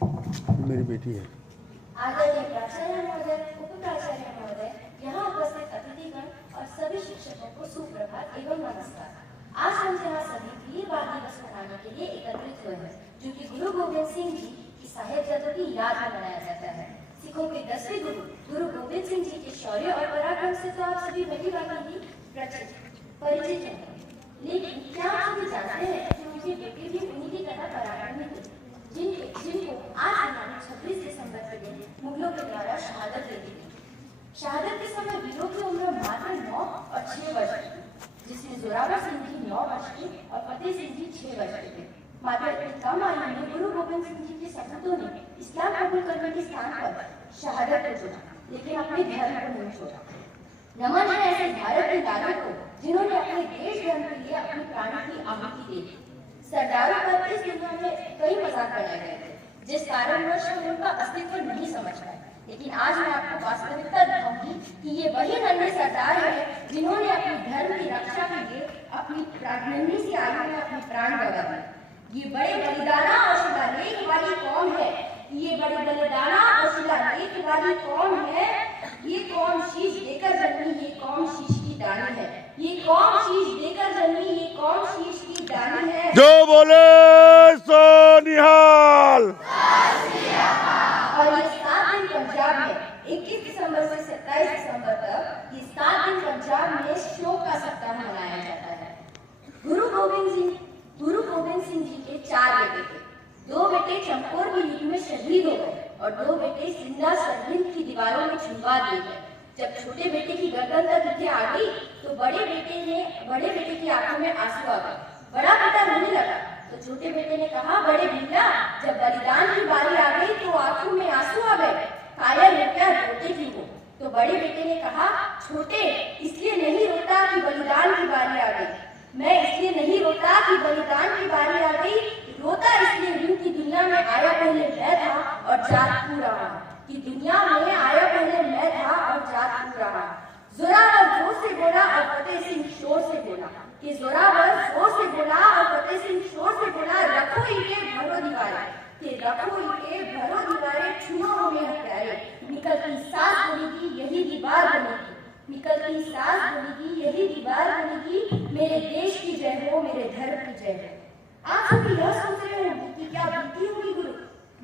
मेरी बेटी है। आदरणीय प्राचार्य महोदय, उप प्राचार्य महोदय, यहाँ उपस्थित अतिथिगण और सभी शिक्षकों को सुप्रभात एवं नमस्कार। आज हम यहाँ सभी वीर बाल दिवस मनाने के लिए एकत्रित हुए हैं, जो कि गुरु गोविंद सिंह जी की साहिबजादों की याद में मनाया जाता है। सिखों के 10वें गुरु गोविंद सिंह जी के शौर्य और पराक्रम से तो आप सभी भली भांति ही परिचित हैं, लेकिन क्या आप सभी जानते हैं कि उनके बेटे भी उन्हीं की तरह पराक्रमी थे, जिनको आज हमारे 26 दिसंबर के दिन मुगलों के द्वारा शहादत दे दी थी। शहादत के समय वीरों की उम्र मात्र 9 और 6 वर्ष की थी, जिसमें जोरावर सिंह जी 9 वर्ष के और फतेह सिंह जी 6 वर्ष के थे। मात्र इतनी कम आयु में गुरु गोविंद सिंह जी के सपूतों ने इस्लाम कबूल करने के स्थान पर शहादत को चुना, लेकिन अपने धर्म को नहीं छोड़ा। नमन है ऐसे भारत के नारों को जिन्होंने अपने देश धर्म के लिए अपने प्राण की आहुति दे दी। सरदारों पर इस दुनिया में कई मजाक बनाए गए थे, जिस कारणवश हम उनका अस्तित्व नहीं समझ पाए, लेकिन आज मैं आपको वास्तविकता दिखाऊंगी कि ये वही नन्हे सरदार हैं जिन्होंने अपने धर्म की रक्षा के लिए अपनी नन्ही सी आयु में अपने प्राण गंवा दिए। ये बड़े बलिदाना और शिलालेख वाली कौम है, ये बड़े बलिदाना और शिलालेख वाली कौम है। ये कौम शीश देकर जन्मी, ये कौम शीश की दानी है। ये कौम शीश देकर जन्मी, ये कौम शीश की दानी है। जो बोले सो निहाल। और ये 7 दिन पंजाब में 21 दिसंबर से 27 दिसंबर तक ये 7 दिन पंजाब में शोक का सप्ताह मनाया जाता है। गुरु गोविंद सिंह जी के 4 बेटे थे। 2 बेटे चमकौर की युद्ध में शहीद हो गए और 2 बेटे सिंधा सरहिंद की दीवारों में छुड़वा दिए गए। जब छोटे बेटे की गर्दन तक विद्या आ गई तो बड़े बेटे की आंखों में आंसू आ गए। बड़ा बेटा रोने लगा तो छोटे बेटे ने कहा, बड़े भैया, जब बलिदान की बारी आ गई तो आंखों में आंसू आ गए, कायर बेटा रोते क्यों हो? तो बड़े बेटे ने कहा, छोटे, इसलिए नहीं रोता कि बलिदान की बारी आ गई। मैं इसलिए नहीं रोता कि बलिदान की बारी आ गई, रोता इसलिए हूँ कि दुनिया में आया पहले मैं था और जात तू रहा। कि दुनिया में आया पहले मैं था और जात तू रहा। जोरावर जोर से बोला और फतेह सिंह शोर से बोला। कि जोरावर जोर से बोला और फतेह सिंह शोर से बोला, रखो इनके भरो दीवारें। कि रखो इनके भरो दीवारें, छुओ हो मेरे प्यारे। निकलती सांस बनेगी यही दीवार बनेगी, निकलती सांस बनेगी यही दीवार बनेगी। मेरे देश की जय हो, मेरे धर्म की जय हो। आप सभी यह सोच रहे होंगे कि क्या बीती होगी गुरु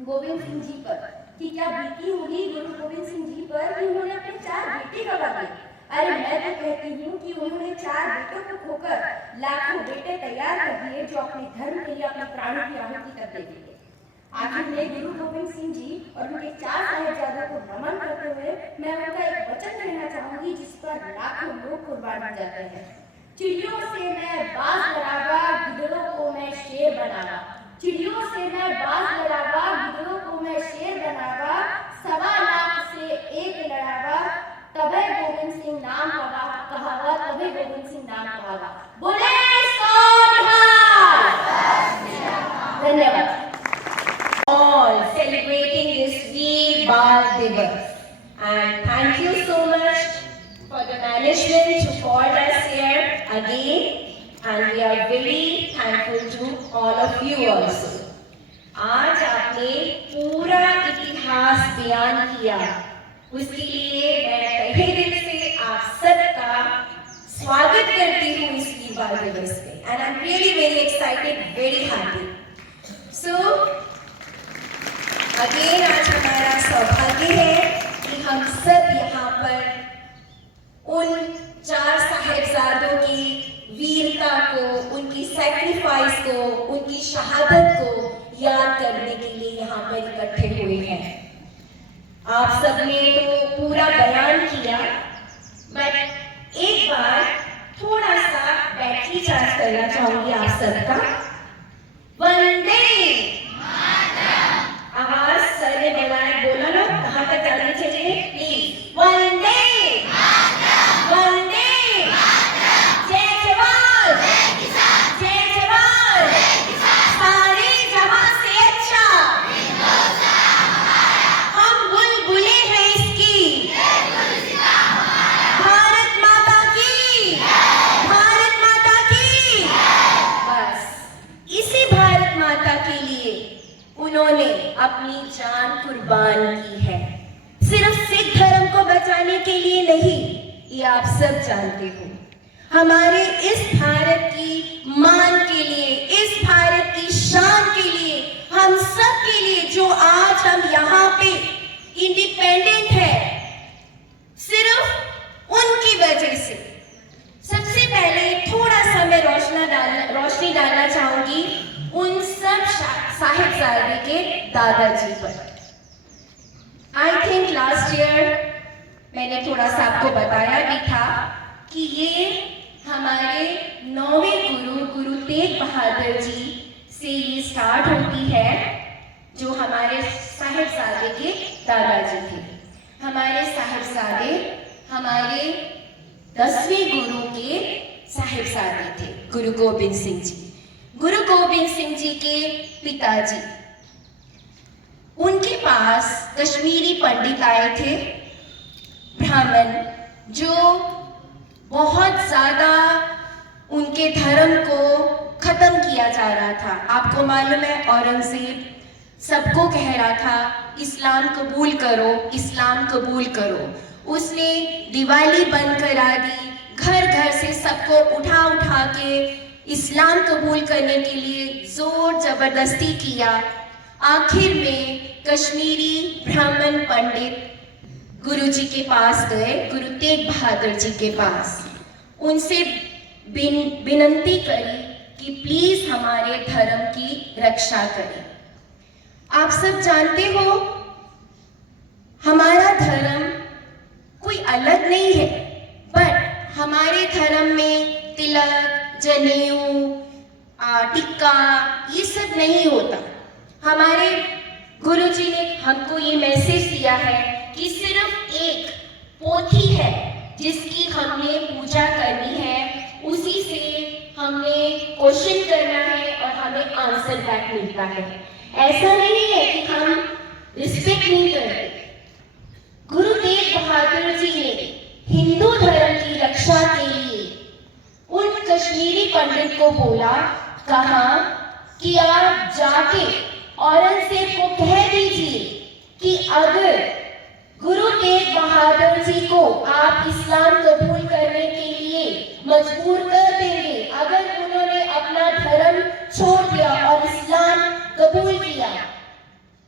गोविंद सिंह जी पर, कि क्या बीती होगी गुरु गोविंद सिंह जी पर कि उन्होंने अपने 4 बेटे गंवा दिए। अरे मैं तो कहती हूँ कि उन्होंने 4 बेटों को खोकर लाखों बेटे तैयार कर दिए जो अपने धर्म के लिए अपने प्राणों की आहुति कर देंगे। आखिर में गुरु गोविंद सिंह जी और उनके 4 साहिबजादों को नमन करते हुए मैं उनका एक वचन कहना चाहूंगी जिस पर लाखों लोग कुर्बान हो जाते हैं। चिड़ियों से मैं बाज लड़ावा, गिदड़ों को मैं शेर बनावा। चिड़ियों से मैं बाज लड़ावा, गिदड़ों को मैं शेर बनावा। 1.25 लाख से 1 लड़ावा, तबे गोविंद सिंह नाम कहावा, तबे गोविंद सिंह नाम कहावा। बोले सो निहाल। धन्यवाद। All celebrating this Veer Bal Divas, and thank you so much for the management who called us here again, and we are very thankful to all of you also. आज आपने पूरा इतिहास बयान किया, उसके लिए मैं तहे दिल से आप सबका स्वागत करती हूँ इस वीर बाल दिवस पे, and I'm really very excited, very happy. So again आज हमारा सौभाग्य है कि हम सब यहाँ पर उन 4 साहिबजादों की वीरता को, उनकी सैक्रिफाइस को, उनकी शहादत को याद करने के लिए यहाँ पर इकट्ठे हुए हैं। आप सबने तो पूरा बयान किया, मैं एक बार थोड़ा सा बैटरी चार्ज करना चाहूंगी आप सबका। वंदे आवाज सर ने बोला ना, कहाँ तक जानी चाहिए प्लीज। वंदे वंदे, जय जवान जय जवान, सारे जहां से अच्छा हम बुलबुलें हैं इसकी। भारत माता की, भारत माता की। बस इसी भारत माता अपनी जान कुर्बान की है। सिर्फ सिख धर्म को बचाने के लिए नहीं, ये आप सब जानते हो। हमारे इस भारत की मान के लिए, इस भारत की शान के लिए, हम सब के लिए, जो आज हम यहाँ पे इंडिपेंडेंट है, सिर्फ उनकी वजह से। सबसे पहले थोड़ा सा मैं रोशनी डालना चाहूंगी उन सब साहिबजादे के दादाजी पर। आई थिंक लास्ट ईयर मैंने थोड़ा सा आपको बताया भी था कि ये हमारे 9वें गुरु तेग बहादुर जी से ये स्टार्ट होती है, जो हमारे साहिबजादे के दादाजी थे। हमारे साहिबजादे हमारे 10वें गुरु के साहिबजादे थे, गुरु गोबिंद सिंह जी। गुरु गोबिंद सिंह जी के पिताजी, उनके पास कश्मीरी पंडित आए थे, ब्राह्मण, जो बहुत ज्यादा उनके धर्म को खत्म किया जा रहा था। आपको मालूम है, औरंगजेब सबको कह रहा था इस्लाम कबूल करो, इस्लाम कबूल करो। उसने दिवाली बंद करा दी, घर घर से सबको उठा उठा के इस्लाम कबूल करने के लिए जोर जबरदस्ती किया। आखिर में कश्मीरी ब्राह्मण पंडित गुरु जी के पास गए, गुरु तेग बहादुर जी के पास। उनसे विनती करी कि प्लीज हमारे धर्म की रक्षा करें। आप सब जानते हो, हमारा धर्म कोई अलग नहीं है, बट हमारे धर्म में तिलक, जनेऊ, टिक्का ये सब नहीं होता। हमारे गुरुजी ने हमको ये मैसेज दिया है कि सिर्फ एक पोथी है जिसकी हमने पूजा करनी है, उसी से हमने क्वेश्चन करना है और हमें आंसर बैक मिलता है। ऐसा नहीं है कि हम रिस्पेक्ट नहीं करते। गुरु तेग बहादुर जी ने हिंदू धर्म की रक्षा के लिए उन कश्मीरी पंडित को बोला, कहा कि आप जाके औरंगजेब को कह दीजिए कि अगर गुरु तेग बहादुर जी को आप इस्लाम कबूल करने के लिए मजबूर कर देंगे, अगर उन्होंने अपना धर्म छोड़ दिया और इस्लाम कबूल किया,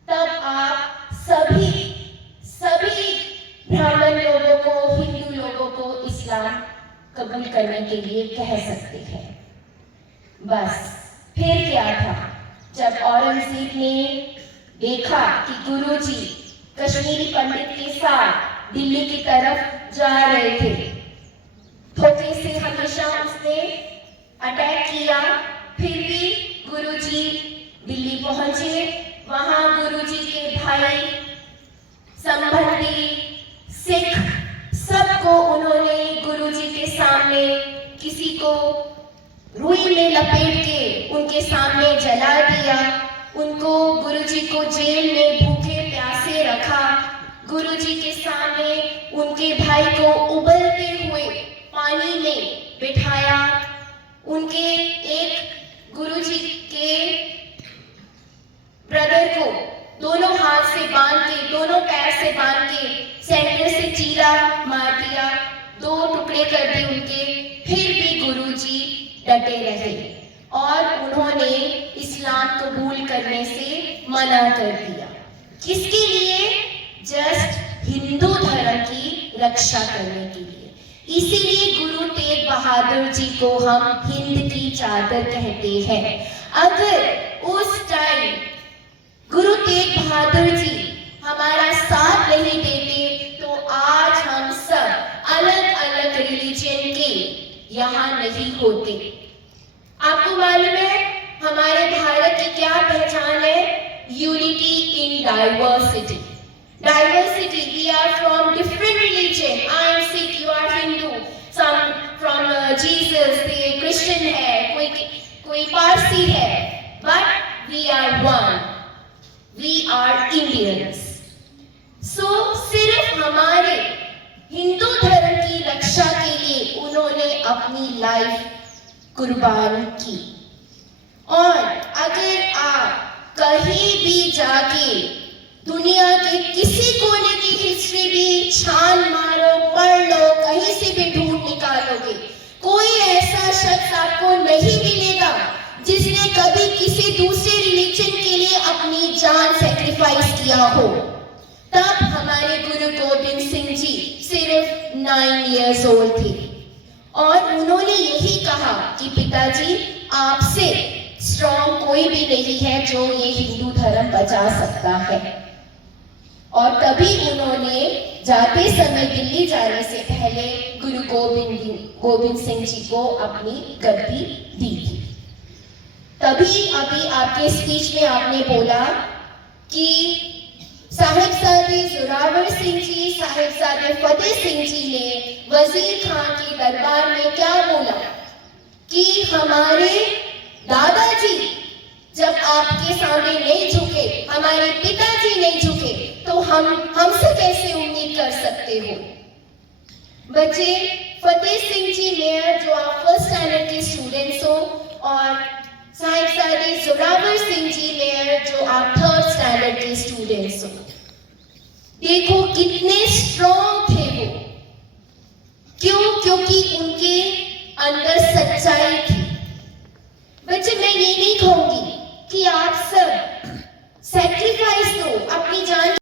तब आप सभी ब्राह्मण लोगों को, हिंदू लोगों को इस्लाम कबूल करने के लिए कह सकते हैं। बस फिर क्या था, जब औरंगजेब ने देखा कि गुरुजी कश्मीरी पंडित के साथ दिल्ली की तरफ जा रहे थे, धोखे से हमेशा उसने अटैक किया। फिर भी गुरुजी दिल्ली पहुंचे। वहां गुरुजी के भाई, संबंधी, सिख सबको उन्होंने गुरुजी के सामने, किसी को रुई में लपेट के उनके सामने जला दिया। उनको, गुरुजी को जेल में भूखे प्यासे रखा। गुरुजी के सामने उनके भाई को उबलते हुए पानी में बिठाया। उनके एक गुरुजी के ब्रदर को दोनों हाथ से बांध के, दोनों पैर से बांध के सेंटर से चीरा मार दिया, 2 टुकड़े कर दिए उनके। फिर भी गुरुजी डटे रहे और उन्होंने इस्लाम कबूल करने से मना कर दिया। किसके लिए? जस्ट हिंदू धर्म की रक्षा करने के लिए। इसीलिए गुरु तेग बहादुर जी को हम हिंद की चादर कहते हैं। अगर उस टाइम गुरु तेग बहादुर जी हमारा साथ नहीं देते तो आज हम सब अलग अलग रिलीजन के यहाँ नहीं होते। आपको मालूम है हमारे भारत की क्या पहचान है? Unity in diversity. Diversity, we are from different religion. I am Sikh, you are Hindu. Some from Jesus, they Christian है, कोई पारसी है. But we are one. We are Indians. So सिर्फ हमारे हिंदू धर्म की रक्षा के लिए उन्होंने अपनी लाइफ कुर्बान की। और अगर आप कहीं भी जाके दुनिया के किसी कोने की हिस्ट्री भी छान मारो, पढ़ लो, कहीं से भी ढूंढ निकालोगे, कोई ऐसा शख्स आपको नहीं मिलेगा जिसने कभी किसी दूसरे रिलीजन के लिए अपनी जान सैक्रिफाइस किया हो। तब हमारे गुरु गोबिंद सिंह जी सिर्फ 9 इयर्स ओल्ड थे और उन्होंने यही कहा कि पिताजी, आपसे स्ट्रॉन्ग कोई भी नहीं है जो ये हिंदू धर्म बचा सकता है। और तभी उन्होंने जाते समय दिल्ली जाने से पहले गुरु गोबिंद सिंह जी को अपनी गद्दी दी थी। तभी अभी आपके स्पीच में आपने बोला कि साहिबजादे जोरावर सिंह जी, साहिबजादे फतेह सिंह जी ने वजीर खान के दरबार में क्या बोला कि हमारे दादाजी जब आपके सामने नहीं झुके, हमारे पिताजी नहीं झुके, तो हमसे कैसे उम्मीद कर सकते हो। बच्चे, फतेह सिंह जी मेयर जो आप फर्स्ट स्टैंडर्ड के स्टूडेंट्स हो और साहिबजादे जोरावर सिंह जी मेयर जो आप थर्ड स्टैंडर्ड के स्टूडेंट्स हो, देखो कितने स्ट्रॉन्ग थे वो। क्यों? क्योंकि उनके अंदर सच्चाई थी। बच्चे, मैं ये नहीं कहूंगी कि आप सब सैक्रिफाइस दो अपनी जान,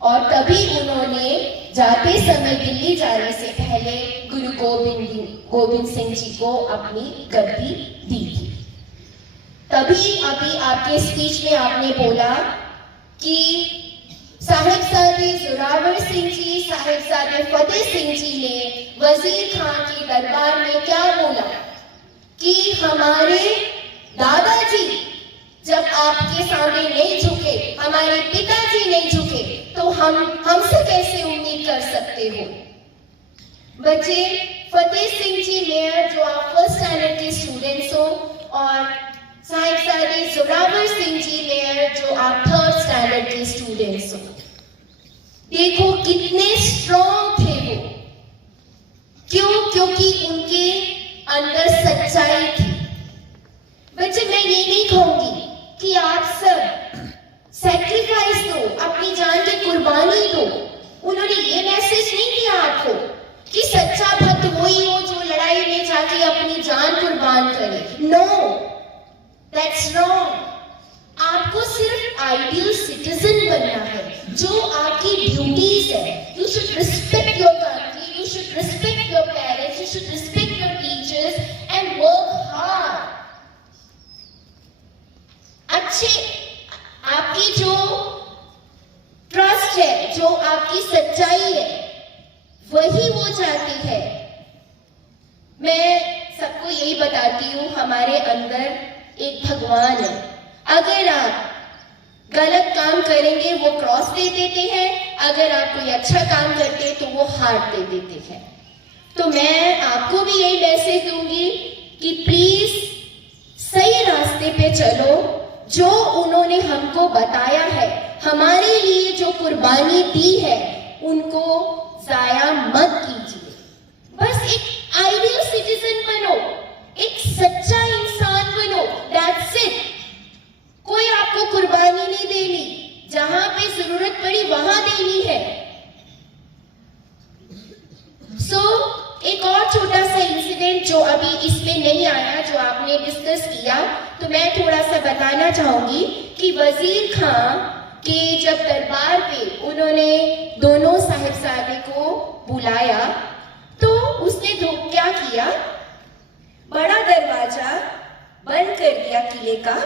और तभी उन्होंने जाते समय दिल्ली जाने से पहले गुरु गोबिंद सिंह जी को अपनी गद्दी दी थी। तभी अभी आपके स्पीच में आपने बोला कि साहिबजादे जोरावर सिंह जी, साहिबजादे फतेह सिंह जी ने वजीर खान के दरबार में क्या बोला कि हमारे दादाजी जब आपके सामने नहीं झुके, हमारे पिताजी नहीं झुके, तो हमसे कैसे उम्मीद कर सकते हो। बच्चे, फतेह सिंह जी मेयर जो आप फर्स्ट स्टैंडर्ड के स्टूडेंट्स हो और साहिबजादे जोरावर सिंह जी मेयर जो आप थर्ड स्टैंडर्ड के स्टूडेंट्स हो, देखो कितने स्ट्रॉन्ग थे वो। क्यों? क्योंकि उनके अंदर सच्चाई थी। बच्चे, मैं ये नहीं कहूंगी कि आप सब सैक्रिफाइस दो, अपनी जान की कुर्बानी दो। उन्होंने ये मैसेज नहीं दिया आपको कि सच्चा भक्त वही हो जो लड़ाई में जाके अपनी जान कुर्बान करे। No, that's wrong. आपको सिर्फ आइडियल सिटीजन बनना है, जो आपकी ड्यूटीज है। You should respect your country, you should respect your parents, you should respect your teachers and work hard. अच्छे, आपकी जो ट्रस्ट है, जो आपकी सच्चाई है, वही वो चाहती है। मैं सबको यही बताती हूँ, हमारे अंदर एक भगवान है। अगर आप गलत काम करेंगे वो क्रॉस दे देते हैं, अगर आप कोई अच्छा काम करते हैं तो वो हार्ट दे देते हैं। तो मैं आपको भी यही मैसेज दूंगी कि प्लीज सही रास्ते पे चलो। जो उन्होंने हमको बताया है, हमारे लिए जो कुर्बानी दी है, उनको जाया मत कीजिए। बस एक आइडियल सिटीजन बनो, एक सच्चा इंसान बनो, दैट्स इट। कोई आपको कुर्बानी नहीं देनी, जहां पे जरूरत पड़ी वहां देनी है। एक और छोटा सा इंसिडेंट जो अभी इसमें नहीं आया, जो आपने डिस्कस किया, तो मैं थोड़ा सा बताना चाहूंगी कि वजीर खां के जब दरबार पे उन्होंने दोनों साहिबजादे को बुलाया, तो उसने क्या किया, बड़ा दरवाजा बंद कर दिया किले का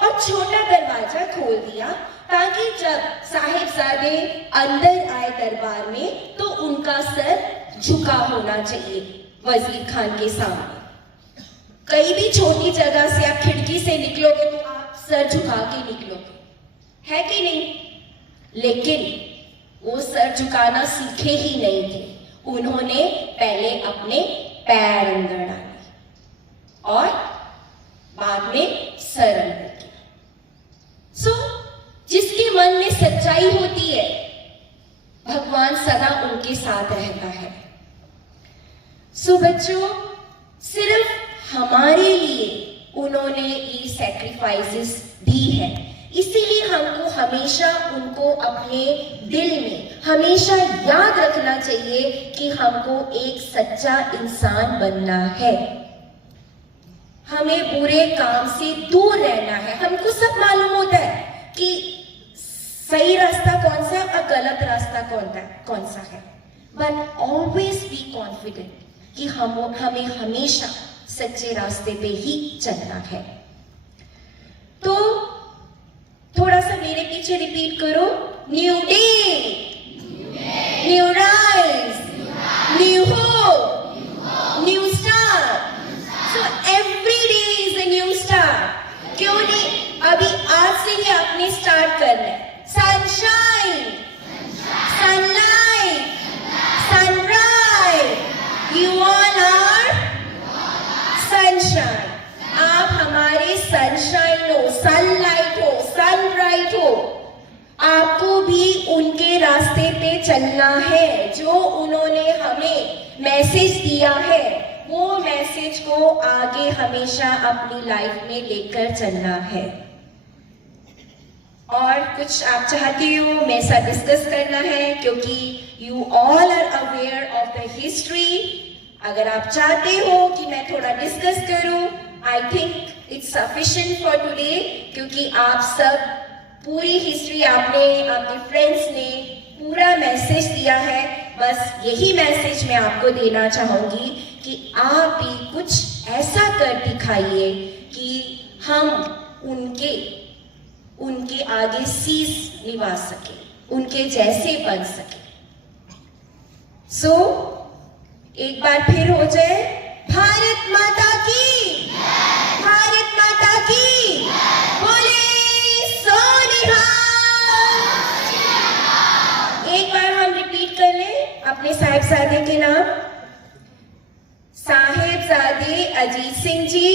और छोटा दरवाजा खोल दिया, ताकि जब साहिबजादे अंदर आए दरबार में तो उनका सर झुका होना चाहिए वजीर खान के सामने। कहीं भी छोटी जगह से आप खिड़की से निकलोगे तो आप सर झुका के निकलोगे, है कि नहीं? लेकिन वो सर झुकाना सीखे ही नहीं थे। उन्होंने पहले अपने पैर अंदर डाले और बाद में सर अंदर किया। जिसके मन में सच्चाई होती है, भगवान सदा उनके साथ रहता है। बच्चों, सिर्फ हमारे लिए उन्होंने ये सैक्रिफाइसेस दी है। इसीलिए हमको हमेशा उनको अपने दिल में हमेशा याद रखना चाहिए कि हमको एक सच्चा इंसान बनना है। हमें बुरे काम से दूर रहना है। हमको सब मालूम होता है कि सही रास्ता कौन सा और गलत रास्ता कौन सा है, बट ऑलवेज बी कॉन्फिडेंट कि हमें हमेशा सच्चे रास्ते पे ही चलना है। तो थोड़ा सा मेरे पीछे रिपीट करो, new day, new rise, new hope, new star. So every day is a new star. क्यों नहीं, अभी आज से ही आपने स्टार्ट करना है। Sunshine, sunlight, sunrise, you all are sunshine. आप हमारे सनशाइन हो, सनलाइट हो, सनब्राइट हो। आपको भी उनके रास्ते पे चलना है। जो उन्होंने हमें मैसेज दिया है, वो मैसेज को आगे हमेशा अपनी लाइफ में लेकर चलना है। और कुछ आप चाहते हो मेरे साथ डिस्कस करना है, क्योंकि you all are aware of the history. अगर आप चाहते हो कि मैं थोड़ा डिस्कस करूं, I think it's sufficient for today, क्योंकि आप सब पूरी हिस्ट्री आपने, आपके फ्रेंड्स ने पूरा मैसेज दिया है। बस यही मैसेज मैं आपको देना चाहूंगी कि आप भी कुछ ऐसा कर दिखाइए कि हम उनके आगे शीश निभा सके, उनके जैसे बन सके। सो एक बार फिर हो जाए, भारत माता की, भारत माता की, बोले सो निहाल। एक बार हम रिपीट कर लें अपने साहिबजादे के नाम। साहिबजादे अजीत सिंह जी,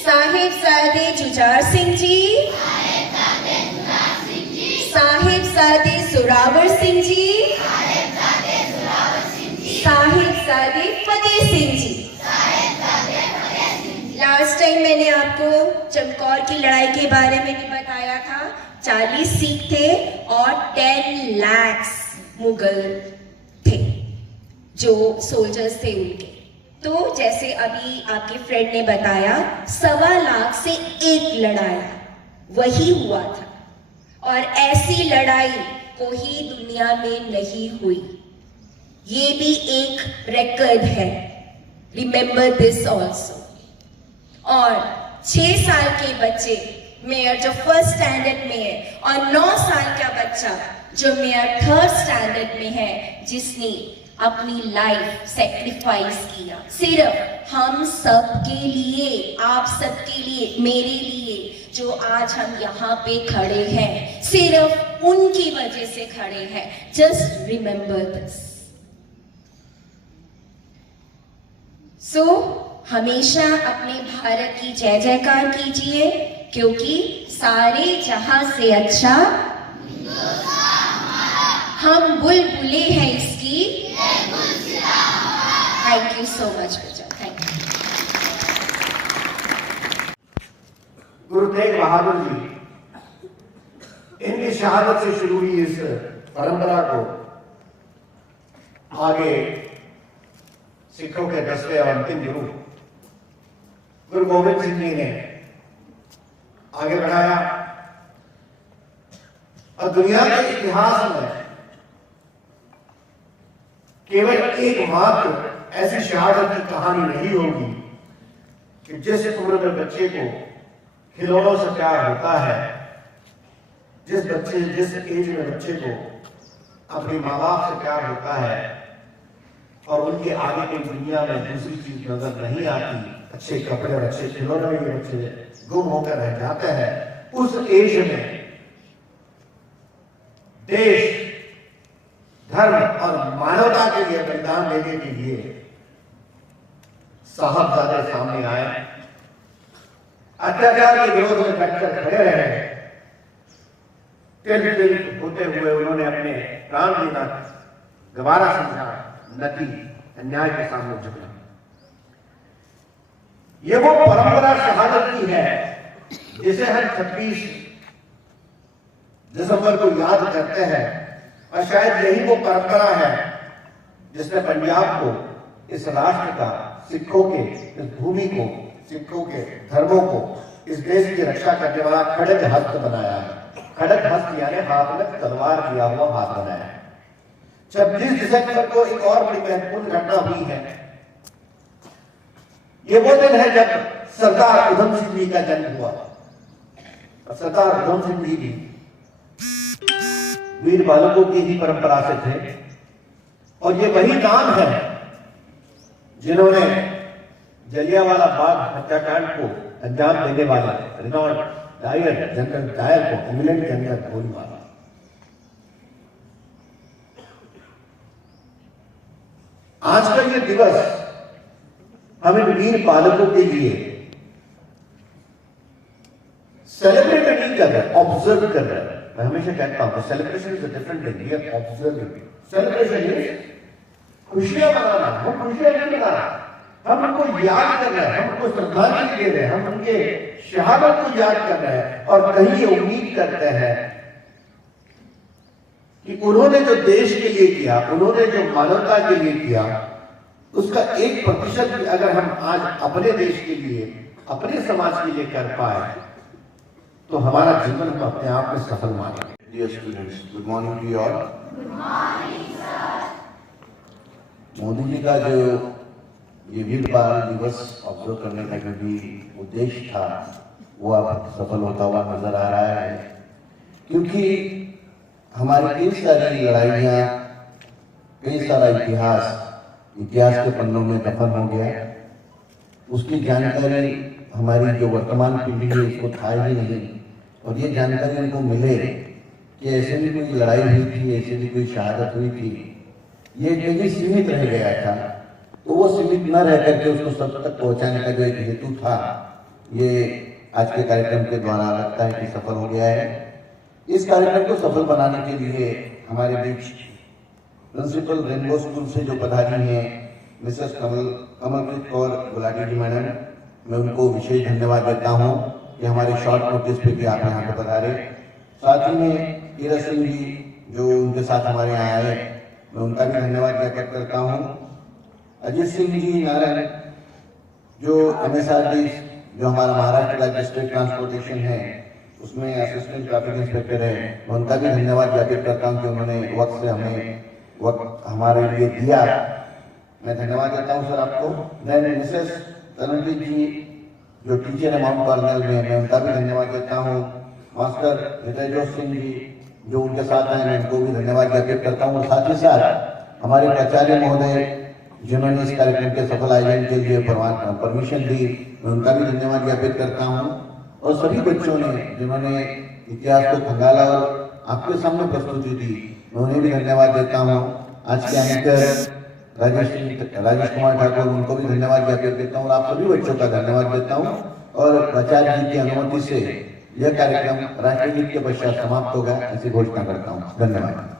साहिबजादे जुझार सिंह जी, साहिबजादे जोरावर सिंह जी, साहिबजादे फतेह सिंह जी। लास्ट टाइम मैंने आपको चमकौर की लड़ाई के बारे में भी बताया था। 40 सिख थे और 10 लाख मुगल थे जो सोल्जर्स थे उनके। तो जैसे अभी आपके फ्रेंड ने बताया, 1.25 लाख से एक लड़ाया वही हुआ था, और ऐसी लड़ाई कोई दुनिया में नहीं हुई। ये भी एक रिकॉर्ड है, रिमेंबर दिस ऑल्सो। और 6 साल के बच्चे मेयर जो फर्स्ट स्टैंडर्ड में है, और 9 साल का बच्चा जो मेयर थर्ड स्टैंडर्ड में है, जिसने अपनी लाइफ सेक्रीफाइस किया सिर्फ हम सब के लिए, आप सब के लिए, मेरे लिए। जो आज हम यहाँ पे खड़े हैं, सिर्फ उनकी वजह से खड़े हैं। Just remember this. सो हमेशा अपने भारत की जय जयकार कीजिए, क्योंकि सारे जहां से अच्छा हम बुलबुले हैं इसकी। थैंक यू सो मच बच्चा, थैंक यू। गुरु तेग बहादुर जी, इनकी शहादत से शुरू हुई इस परंपरा को आगे सिखों के 10वें और अंतिम गुरु गोविंद सिंह जी ने आगे बढ़ाया, और दुनिया के इतिहास में केवल एकमात्र ऐसी शहादत की कहानी नहीं होगी कि जिस उम्र में बच्चे को खिलौनों से प्यार होता है, जिस एज में बच्चे को अपने माँ बाप से प्यार होता है, और उनके आगे की दुनिया में दूसरी चीज नजर नहीं आती, अच्छे कपड़े और अच्छे खिलौने में ये बच्चे गुम होकर रह जाते हैं, उस एज में देश, धर्म और मानवता के लिए बलिदान देने के लिए साहबजादे सामने आए, अत्याचार के विरोध में डटकर खड़े रहे। तिल होते हुए उन्होंने अपने प्राण देना गवारा समझा, नदी अन्याय के सामने झुकना। ये वो परंपरा शहादत की है जिसे हम 26 दिसंबर को याद करते हैं, और शायद यही वो परंपरा है जिसने पंजाब को, इस राष्ट्र का, सिखों के, इस भूमि को, सिखों के धर्मों को, इस देश की रक्षा करने वाला खड़ग हस्त बनाया है। खड़ग हस्त यानी हाथ में तलवार लिया हुआ हाथ बनाया है। 26 दिसंबर को एक और बड़ी महत्वपूर्ण घटना हुई है। ये वो दिन है जब सरदार उधम सिंह जी का जन्म हुआ। सरदार उधम सिंह जी भी वीर बालकों की ही परंपरा से थे, और ये वही नाम है जिन्होंने जलियांवाला बाग हत्याकांड को अंजाम देने वाले रिनॉल्ड डायर, जनरल डायर को इंग्लैंड के अंदर गोली मारा। आज का ये दिवस हम इन वीर बालकों के लिए सेलिब्रेट नहीं कर रहे, ऑब्जर्व कर रहे हैं। मैं हमेशा कहता हूं celebration is a different thing, we are observing. Celebration is खुशियां मनाना, हम खुशियां नहीं मना रहे, हम उनको याद कर रहे हैं, हम उनको श्रद्धांजलि दे रहे हैं, हम उनके शहादत को याद कर रहे हैं, और कहीं ये उम्मीद करते हैं कि उन्होंने जो देश के लिए किया, उन्होंने जो मानवता के लिए किया, उसका 1% भी अगर हम आज अपने देश के लिए, अपने समाज के लिए कर पाए तो हमारा जीवन हम अपने आप में सफल मानेंगे। Dear students, good morning to you all. Good morning, sir. Modi ji का जो ये वीर बाल दिवस ऑब्जर्व करने का जो भी उद्देश्य था वो अब सफल होता हुआ नजर आ रहा है, क्योंकि हमारी कई सारी लड़ाइयाँ, कई सारा इतिहास के पन्नों में दफन हो गया। उसकी जानकारी हमारी जो वर्तमान पीढ़ी है उसको था ही नहीं, और ये जानकारी उनको मिले कि ऐसे भी कोई लड़ाई हुई थी, ऐसे भी कोई शहादत हुई थी, ये कहीं सीमित रह गया था। तो वो सीमित न रह करके उसको सब तक पहुंचाने का जो एक हेतु था, ये आज के कार्यक्रम के द्वारा लगता है कि सफल हो गया है। इस कार्यक्रम को सफल बनाने के लिए हमारे बीच प्रिंसिपल रेनबो स्कूल से जो पधारी हैं मिसेस कमलप्रीत कौर गुलाटी जी मैडम, मैं उनको विशेष धन्यवाद देता हूं कि हमारे शॉर्ट नोटिस पे भी आप यहाँ पे पधारे। साथ ही में हीरा सिंह जी जो उनके साथ हमारे यहाँ आए, मैं उनका भी धन्यवाद ज्ञापित करता हूँ। अजीत सिंह जी नारायण जो MSRD, जो हमारा महाराष्ट्र राज्य स्टेट ट्रांसपोर्टेशन है, उसमें असिस्टेंट ट्रैफिक इंस्पेक्टर है, मैं उनका भी धन्यवाद ज्ञापित करता हूँ कि उन्होंने वक्त से हमें वक्त हमारे लिए दिया। मैं धन्यवाद देता हूँ सर आपको। देन मिसेस तनुप्रीत जी जो टीचर है माउंट कार्मेल में, मैं उनका भी धन्यवाद देता हूँ। मास्टर हितेजोत सिंह जी जो उनके साथ हैं, मैं उनको भी धन्यवाद ज्ञापित करता हूँ। साथ ही साथ हमारे प्राचार्य महोदय जिन्होंने इस कार्यक्रम के सफल आयोजन के लिए परमिशन दी, मैं उनका भी धन्यवाद ज्ञापित करता हूँ। और सभी बच्चों ने जिन्होंने इतिहास को खंगाला और आपके सामने प्रस्तुति दी, मैं उन्हें भी धन्यवाद देता हूँ। आज के एंकर राजेश कुमार ठाकुर, उनको भी धन्यवाद ज्ञापित करता हूँ, और आप सभी बच्चों का धन्यवाद देता हूँ। और प्राचार्य जी की अनुमति से यह कार्यक्रम राष्ट्रगीत के पश्चात समाप्त होगा, ऐसी घोषणा करता हूँ। धन्यवाद।